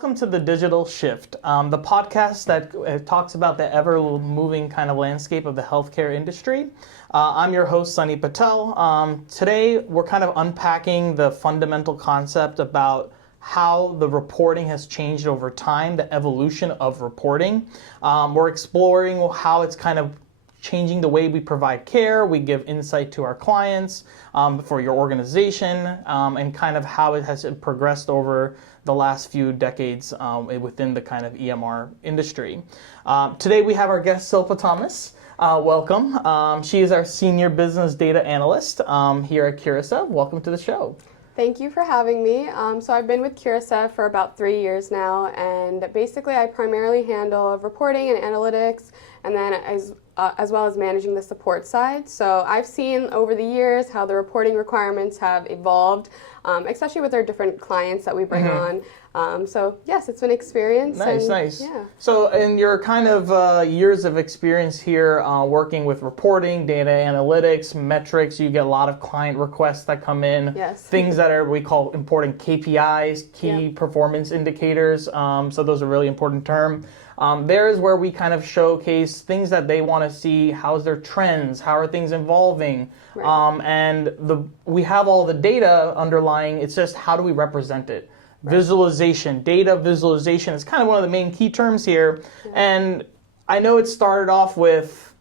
welcome to The Digital Shift, the podcast that talks about the ever-moving kind of landscape of the healthcare industry. I'm your host, Sunny Patel. Today, we're kind of unpacking the fundamental concept about how the reporting has changed over time, the evolution of reporting. We're exploring how it's kind of changing the way we provide care, we give insight to our clients, for your organization, and kind of how it has progressed over the last few decades within the kind of EMR industry. Today we have our guest, Silpa Thomas. Welcome. She is our Senior Business Data Analyst here at Curasev. Welcome to the show. Thank you for having me. So I've been with Curasev for about 3 years now, and basically I primarily handle reporting and analytics, and then as well as managing the support side. So I've seen over the years how the reporting requirements have evolved, especially with our different clients that we bring on. So yes, it's been an experience. Nice. Yeah. So in your kind of years of experience here working with reporting, data analytics, metrics, you get a lot of client requests that come in. Yes. Things that we call important KPIs, key performance indicators. So those are a really important term. There is where we kind of showcase things that they want to see. How's their trends? How are things evolving? Right. And we have all the data underlying. It's just how do we represent it? Right. Visualization, data visualization is kind of one of the main key terms here. Yeah. And I know it started off with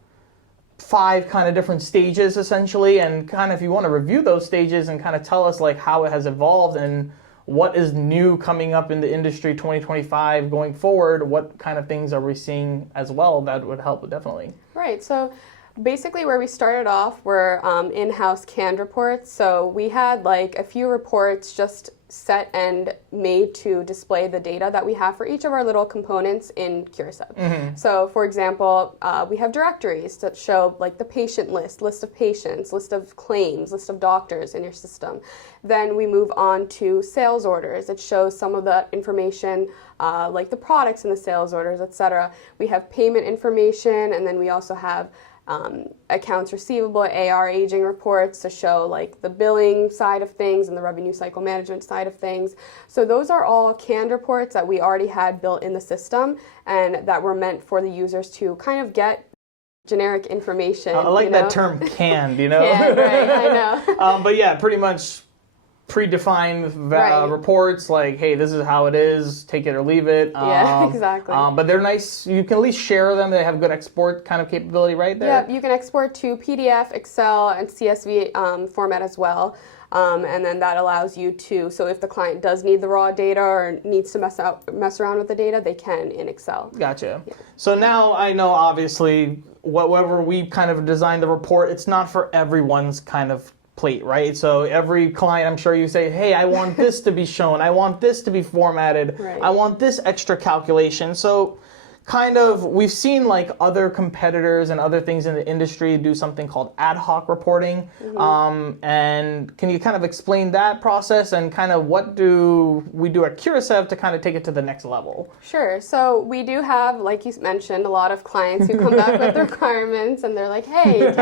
5 kind of different stages essentially. And kind of if you want to review those stages and kind of tell us like how it has evolved and what is new coming up in the industry 2025 going forward, what kind of things are we seeing as well that would help definitely? Right. So basically where we started off were in-house canned reports. So we had like a few reports just set and made to display the data that we have for each of our little components in Curasev. Mm-hmm. So for example, we have directories that show like the patient list of patients, list of claims, list of doctors in your system. Then we move on to sales orders. It shows some of the information like the products in the sales orders, etc. We have payment information, and then we also have accounts receivable, AR aging reports to show like the billing side of things and the revenue cycle management side of things. So those are all canned reports that we already had built in the system and that were meant for the users to kind of get generic information. I like that term canned, Canned, right, I know. But yeah, pretty much predefined reports like, hey, this is how it is, take it or leave it. Yeah, exactly. But they're nice. You can at least share them. They have good export kind of capability right there. Yeah, you can export to PDF, Excel, and CSV format as well. And then that allows you to, so if the client does need the raw data or needs to mess around with the data, they can in Excel. Gotcha. Yeah. So now I know obviously whatever we kind of designed the report, it's not for everyone's kind of plate, right? So every client, I'm sure you say, hey, I want this to be shown. I want this to be formatted. Right. I want this extra calculation. So kind of, we've seen like other competitors and other things in the industry do something called ad hoc reporting. Mm-hmm. And can you kind of explain that process and kind of what do we do at Curasev to kind of take it to the next level? Sure. So we do have, like you mentioned, a lot of clients who come back with requirements and they're like, hey,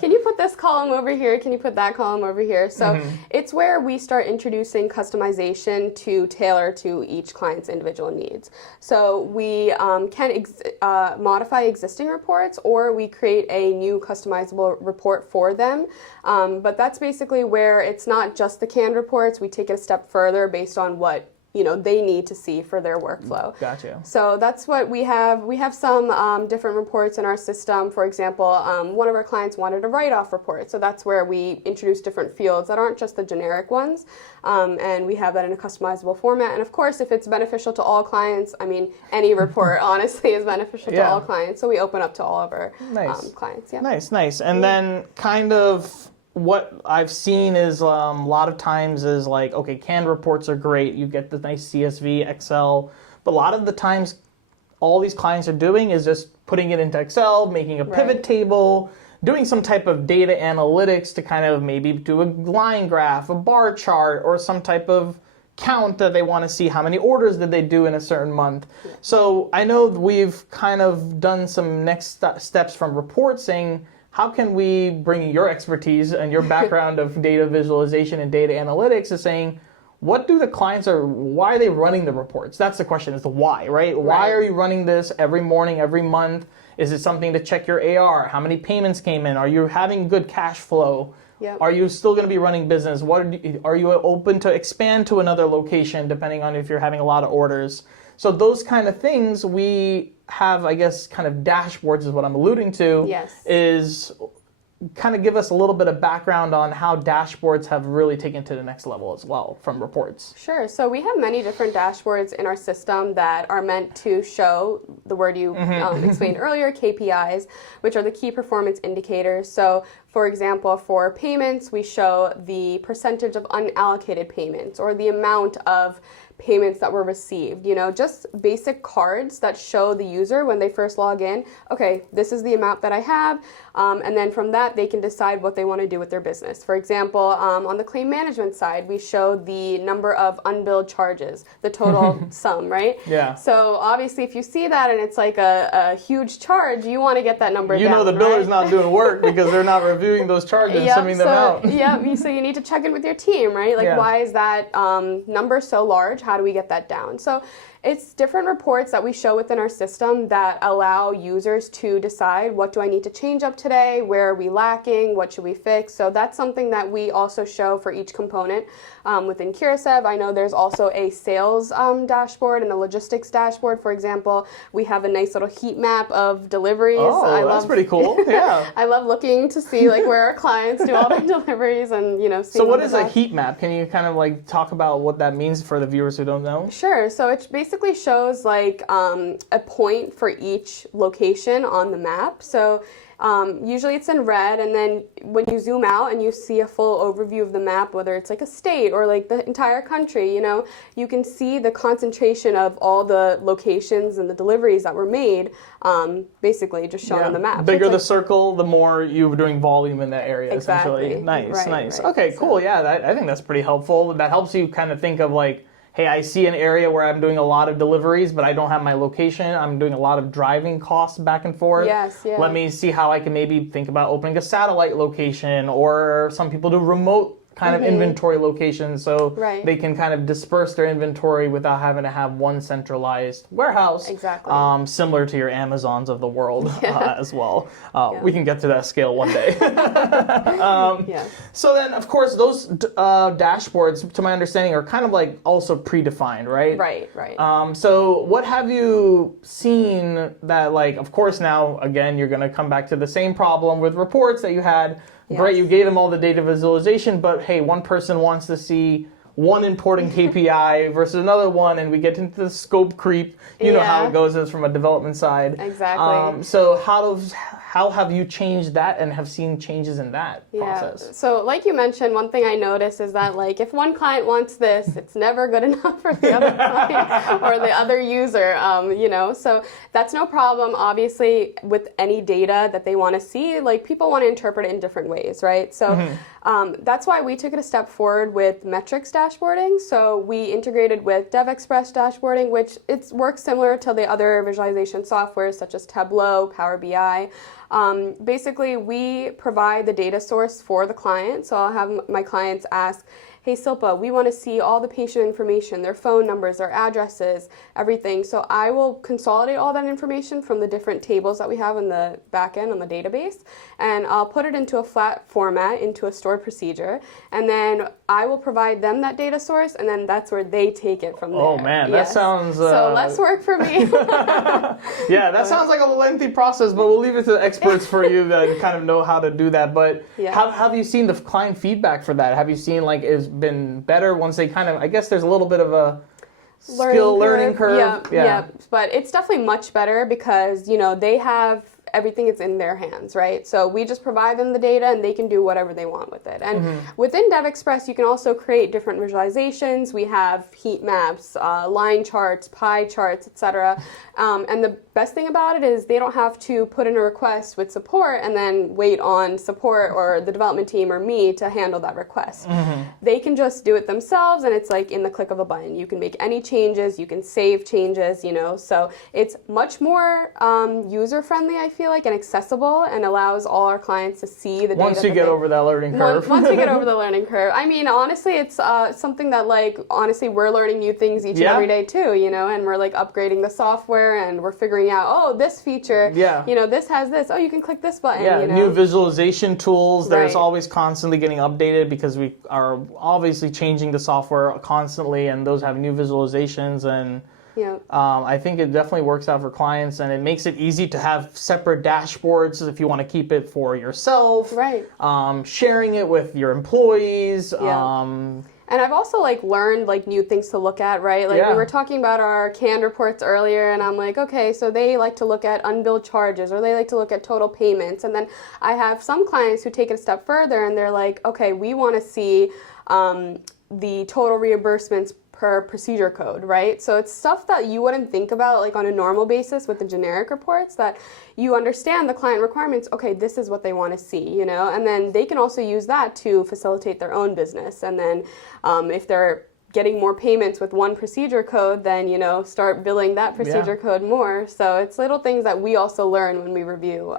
can you put this column over here? Can you put that column over here? So it's where we start introducing customization to tailor to each client's individual needs. So we can modify existing reports, or we create a new customizable report for them. But that's basically where it's not just the canned reports. We take it a step further based on what they need to see for their workflow. Gotcha. So that's what we have. We have some different reports in our system. For example, one of our clients wanted a write-off report. So that's where we introduce different fields that aren't just the generic ones. And we have that in a customizable format. And of course, if it's beneficial to all clients, I mean, any report honestly is beneficial to all clients. So we open up to all of our clients. Yeah. Nice. And then kind of what I've seen is a lot of times is like, okay, canned reports are great. You get the nice CSV, Excel. But a lot of the times, all these clients are doing is just putting it into Excel, making a pivot table, doing some type of data analytics to kind of maybe do a line graph, a bar chart, or some type of count that they want to see how many orders did they do in a certain month. Yeah. So I know we've kind of done some next steps from reports saying, how can we bring your expertise and your background of data visualization and data analytics to saying, what do the clients why are they running the reports? That's the question, is the why, right? Why are you running this every morning, every month? Is it something to check your AR? How many payments came in? Are you having good cash flow? Yep. Are you still going to be running business? Are you open to expand to another location depending on if you're having a lot of orders? So those kind of things we have, I guess, kind of dashboards is what I'm alluding to. Yes. Is kind of give us a little bit of background on how dashboards have really taken to the next level as well from reports. Sure. So we have many different dashboards in our system that are meant to show the word you explained earlier, KPIs, which are the key performance indicators. So for example, for payments, we show the percentage of unallocated payments or the amount of payments that were received, just basic cards that show the user when they first log in, okay, this is the amount that I have, and then from that they can decide what they want to do with their business. For example, on the claim management side, we show the number of unbilled charges, the total sum, right? Yeah. So obviously if you see that and it's like a huge charge, you want to get that number down, the biller's not doing work because they're not reviewing those charges and sending them out. So you need to check in with your team, right? Like, why is that number so large? How do we get that down? So it's different reports that we show within our system that allow users to decide, what do I need to change up today? Where are we lacking? What should we fix? So that's something that we also show for each component within Curasev. I know there's also a sales dashboard and a logistics dashboard. For example, we have a nice little heat map of deliveries. Oh, that's pretty cool. Yeah. I love looking to see like where our clients do all their deliveries and So what is a heat map? Can you kind of like talk about what that means for the viewers who don't know? Sure. So it basically shows like a point for each location on the map. So usually it's in red, and then when you zoom out and you see a full overview of the map, whether it's like a state or like the entire country, you can see the concentration of all the locations and the deliveries that were made, basically just shown on the map. Bigger the circle, the more you're doing volume in that area, essentially. Nice. Right. Okay, cool. Yeah, I think that's pretty helpful. That helps you kind of think of like, hey, I see an area where I'm doing a lot of deliveries, but I don't have my location. I'm doing a lot of driving costs back and forth. Yes, yeah. Let me see how I can maybe think about opening a satellite location, or some people do remote kind of inventory locations, so they can kind of disperse their inventory without having to have one centralized warehouse. Exactly. Similar to your Amazons of the world as well. We can get to that scale one day. So then, of course, those dashboards, to my understanding, are kind of like also predefined, right? Right. So what have you seen that, like, of course now, again, you're going to come back to the same problem with reports that you had. Yes. Great, you gave them all the data visualization, but hey, one person wants to see one important KPI versus another one, and we get into the scope creep. You know how it goes from a development side. Exactly. So how have you changed that and have seen changes in that process? So like you mentioned, one thing I noticed is that like if one client wants this, it's never good enough for the other client or the other user, so that's no problem. Obviously, with any data that they want to see, like people want to interpret it in different ways, right? So that's why we took it a step forward with metrics dashboarding. So we integrated with DevExpress dashboarding, which it works similar to the other visualization software such as Tableau, Power BI. Basically, we provide the data source for the client. So I'll have my clients ask, hey, Silpa, we want to see all the patient information, their phone numbers, their addresses, everything. So I will consolidate all that information from the different tables that we have in the back end on the database, and I'll put it into a flat format, into a stored procedure, and then I will provide them that data source, and then that's where they take it from there. Oh man, that sounds... So less work for me. That sounds like a lengthy process, but we'll leave it to the experts for you that kind of know how to do that. But how have you seen the client feedback for that? Have you seen like it's been better once they kind of, I guess there's a little bit of a learning curve. Yeah, but it's definitely much better because, they have everything is in their hands, right? So we just provide them the data and they can do whatever they want with it. And within DevExpress, you can also create different visualizations. We have heat maps, line charts, pie charts, etc. And the best thing about it is they don't have to put in a request with support and then wait on support or the development team or me to handle that request. They can just do it themselves, and it's like in the click of a button. You can make any changes, you can save changes, so it's much more user-friendly, I feel feel like, and accessible, and allows all our clients to see the data. Once you get over that learning curve. Once we get over the learning curve. I mean, honestly, it's something that, like, honestly, we're learning new things each and every day too, you know, and we're like upgrading the software, and we're figuring out, oh, this feature, you know, this has this, oh, you can click this button. Yeah, you know? New visualization tools. There's always constantly getting updated because we are obviously changing the software constantly, and those have new visualizations, and I think it definitely works out for clients, and it makes it easy to have separate dashboards if you want to keep it for yourself. Right. Sharing it with your employees. And I've also like learned like new things to look at, right? Like we were talking about our canned reports earlier, and I'm like, okay, so they like to look at unbilled charges, or they like to look at total payments. And then I have some clients who take it a step further, and they're like, okay, we want to see the total reimbursements per procedure code, right? So it's stuff that you wouldn't think about like on a normal basis with the generic reports, that you understand the client requirements, okay, this is what they want to see, you know, and then they can also use that to facilitate their own business. And then if they're getting more payments with one procedure code, then, you know, start billing that procedure code more. So it's little things that we also learn when we review.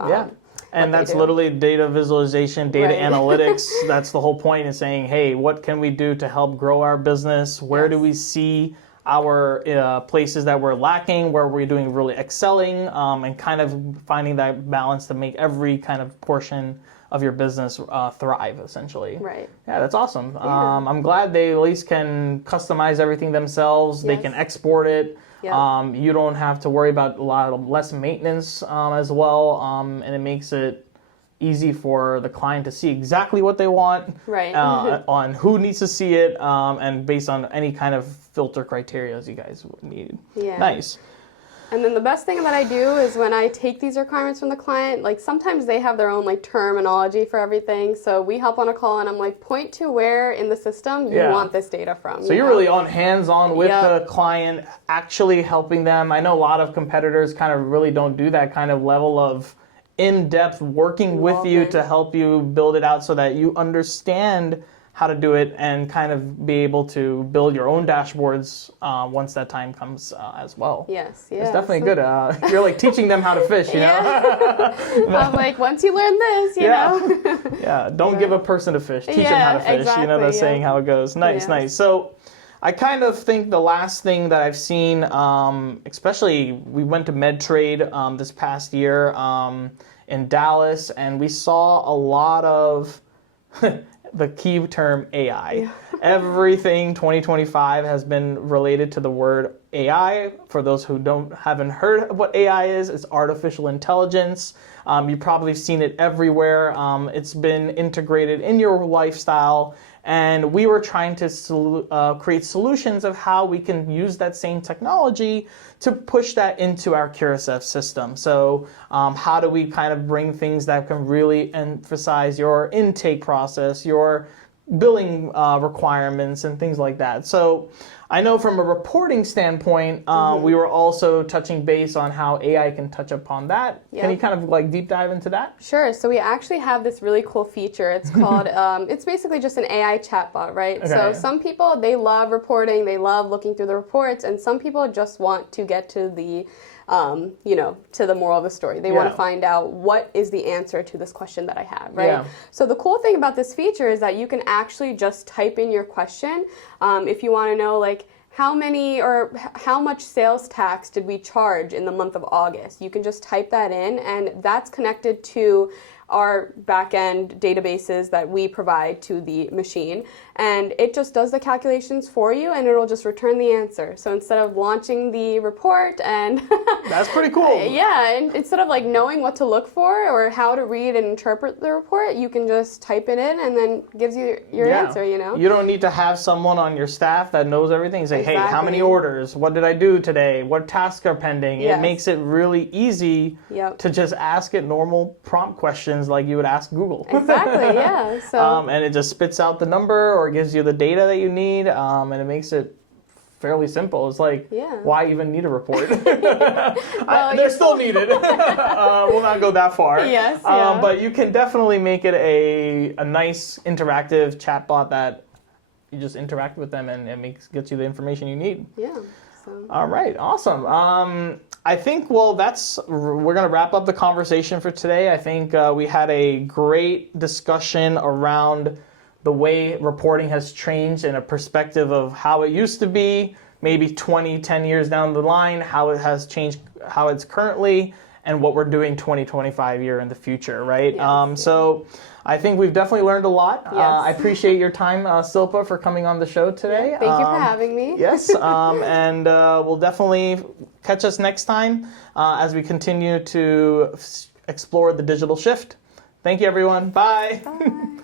And that's literally data visualization, data analytics. That's the whole point, is saying, hey, what can we do to help grow our business? Where do we see our places that we're lacking, where we're doing really excelling, and kind of finding that balance to make every kind of portion of your business thrive, essentially. Right. Yeah, that's awesome. I'm glad they at least can customize everything themselves. They can export it. You don't have to worry about a lot of less maintenance as well, and it makes it easy for the client to see exactly what they want, on who needs to see it, and based on any kind of filter criteria you guys would need. Nice. And then the best thing that I do is when I take these requirements from the client, like sometimes they have their own like terminology for everything. So we hop on a call and I'm like, point to where in the system you want this data from. So you're really on hands-on with the client, actually helping them. I know a lot of competitors kind of really don't do that kind of level of in-depth working with you to help you build it out so that you understand how to do it and kind of be able to build your own dashboards once that time comes as well. Yes. It's definitely good. You're like teaching them how to fish, you know? I'm like, once you learn this, you know? Don't give a person a fish. Teach them how to fish. You know that saying, how it goes. Nice. So I kind of think the last thing that I've seen, especially we went to MedTrade this past year in Dallas, and we saw a lot of the key term AI. Everything 2025 has been related to the word AI. For those who haven't heard of what AI is, it's artificial intelligence. You've probably seen it everywhere. It's been integrated in your lifestyle. And we were trying to create solutions of how we can use that same technology to push that into our Curasev system. So how do we kind of bring things that can really emphasize your intake process, your billing requirements, and things like that. So I know from a reporting standpoint, we were also touching base on how AI can touch upon that. Can you kind of like deep dive into that? Sure. So we actually have this really cool feature. It's called, it's basically just an AI chatbot, right? Okay. So some people, they love reporting, they love looking through the reports, and some people just want to get to the to the moral of the story. They want to find out what is the answer to this question that I have, right? So the cool thing about this feature is that you can actually just type in your question. If you want to know, like, how many or how much sales tax did we charge in the month of August? You can just type that in, and that's connected to our back-end databases that we provide to the machine, and it just does the calculations for you, and it'll just return the answer. So instead of launching the report and that's pretty cool. And instead of like knowing what to look for or how to read and interpret the report, you can just type it in and then gives you your answer, you know? You don't need to have someone on your staff that knows everything and say, hey, how many orders? What did I do today? What tasks are pending? It makes it really easy to just ask it normal prompt questions like you would ask Google. Exactly, So and it just spits out the number or gives you the data that you need, and it makes it fairly simple. It's like, why even need a report? They're still needed. We'll not go that far. But you can definitely make it a nice interactive chatbot that you just interact with them, and it gets you the information you need. So. All right, awesome. I think, we're going to wrap up the conversation for today. I think we had a great discussion around the way reporting has changed in a perspective of how it used to be, maybe 10 years down the line, how it has changed, how it's currently, and what we're doing 2025 year in the future, right? Yes, So I think we've definitely learned a lot. Yes. I appreciate your time, Silpa, for coming on the show today. Thank you for having me. Yes, and we'll definitely catch us next time as we continue to explore the digital shift. Thank you, everyone. Bye. Bye.